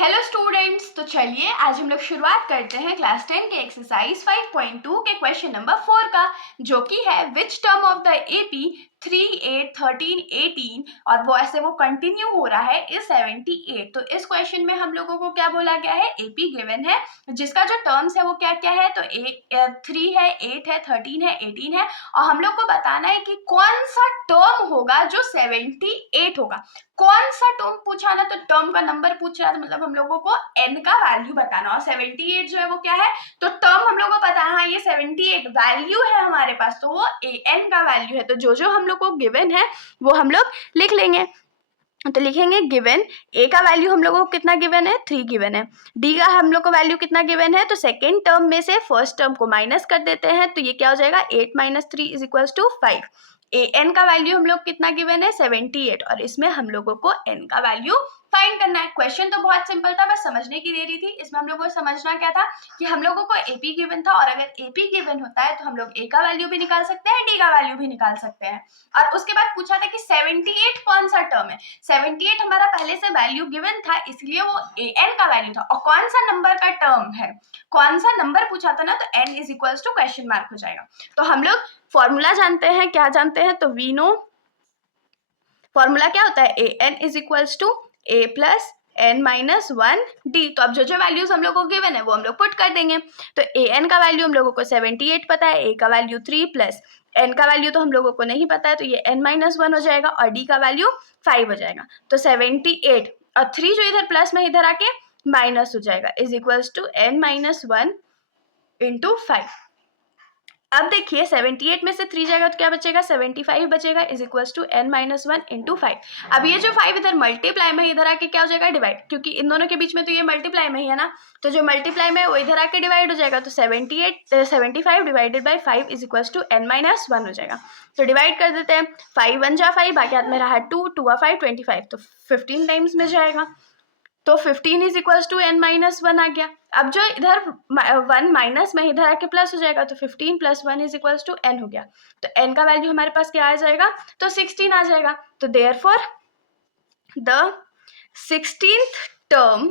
Hello students, तो चलिए आज हम लोग शुरुआत करते हैं क्लास 10 के एक्सरसाइज 5.2 के क्वेश्चन नंबर 4 का, जो कि है which term of the AP 3, 8, 13, 18 और वो ऐसे वो कंटिन्यू हो रहा है इस 78। तो इस क्वेश्चन में हम लोगों को क्या बोला गया है, एपी गिवन है जिसका जो टर्म्स है वो क्या क्या है, तो 3 है, 8 है, 13 है, 18 है और हम लोग को बताना है कि कौन सा टर्म होगा जो 78 होगा। कौन सा टर्म पूछा ना, तो टर्म का नंबर पूछ रहा है, तो मतलब हम लोगों को n का वैल्यू बताना। और 78 जो है वो क्या है, तो टर्म हम लोगों को पता है, हाँ ये 78 वैल्यू है हमारे पास, तो वो n का वैल्यू है। तो जो हम लोग को गिवन है वो हम लोग लिख लेंगे। तो लिखेंगे गिवन a का वैल्यू हम लोगों को कितना गिवन है, 3 गिवन है। d का हम लोग को वैल्यू कितना गिवन है, तो सेकेंड टर्म में से फर्स्ट टर्म को माइनस कर देते हैं, तो ये क्या हो जाएगा 8 - 3 = 5। an का वैल्यू हम लोग कितना गिवन है, 78 और इसमें हम लोगों को n का वैल्यू फाइंड करना है। क्वेश्चन तो बहुत सिंपल था, बस समझने की देरी थी। इसमें हम लोगों को समझना क्या था कि हम लोगों को एपी गिवन था और अगर एपी गिवन होता है तो हम लोग ए का वैल्यू भी निकाल सकते हैं, डी का वैल्यू भी निकाल सकते हैं। और उसके बाद पूछा था कि 78 कौन सा टर्म है। 78 हमारा पहले से वैल्यू गिवन था, इसलिए वो an का वैल्यू था। और कौन सा नंबर का टर्म है, कौन सा नंबर पूछा था ना, तो n = क्वेश्चन मार्क हो जाएगा। तो हम लोग फॉर्मूला जानते हैं, क्या जानते हैं, तो वी नो फॉर्मूला क्या होता है, an = a + n - 1 d। तो अब जो वैल्यूज हम लोग को गिवन है वो हम लोग पुट कर देंगे। तो an का वैल्यू हम लोगों को 78 पता है, a का वैल्यू 3 प्लस n का वैल्यू तो हम लोगों को नहीं पता है, तो ये n - 1 हो जाएगा और d का वैल्यू 5 हो जाएगा। तो 78 और 3 जो इधर प्लस में इधर आके माइनस हो जाएगा = n - 1 × 5। अब देखिए 78 में से 3 जाएगा तो क्या बचेगा, 75 बचेगा = n - 1 × 5। अब ये जो 5 इधर मल्टीप्लाई में इधर आके क्या हो जाएगा, डिवाइड, क्योंकि इन दोनों के बीच में तो ये मल्टीप्लाई में ही है ना, तो जो मल्टीप्लाई में है वो इधर आके डिवाइड हो जाएगा। तो 75 डिवाइडेड बाई 5 = n - 1 हो जाएगा। तो डिवाइड कर देते हैं, 5 × 1 = 5, बाकी हाथ में रहा 2 × 2 = 5, 25, तो 15 टाइम्स में जाएगा। तो 15 = n - 1 आ गया। अब जो इधर 1 माइनस में इधर आके प्लस हो जाएगा, तो 15 + 1 = n हो गया। तो n का वैल्यू हमारे पास क्या आ जाएगा, तो 16 आ जाएगा। तो therefore the 16th term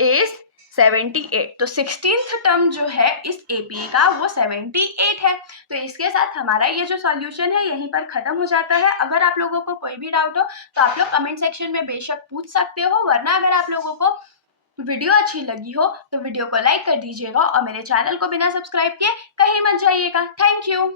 is 78। तो 16th टर्म जो है इस एपी का वो 78 है। तो इसके साथ हमारा ये जो सॉल्यूशन है यहीं पर खत्म हो जाता है। अगर आप लोगों को कोई भी डाउट हो तो आप लोग कमेंट सेक्शन में बेशक पूछ सकते हो, वरना अगर आप लोगों को वीडियो अच्छी लगी हो तो वीडियो को लाइक कर दीजिएगा और मेरे चैनल को बिना सब्सक्राइब किए कहीं मत जाइएगा। Thank you.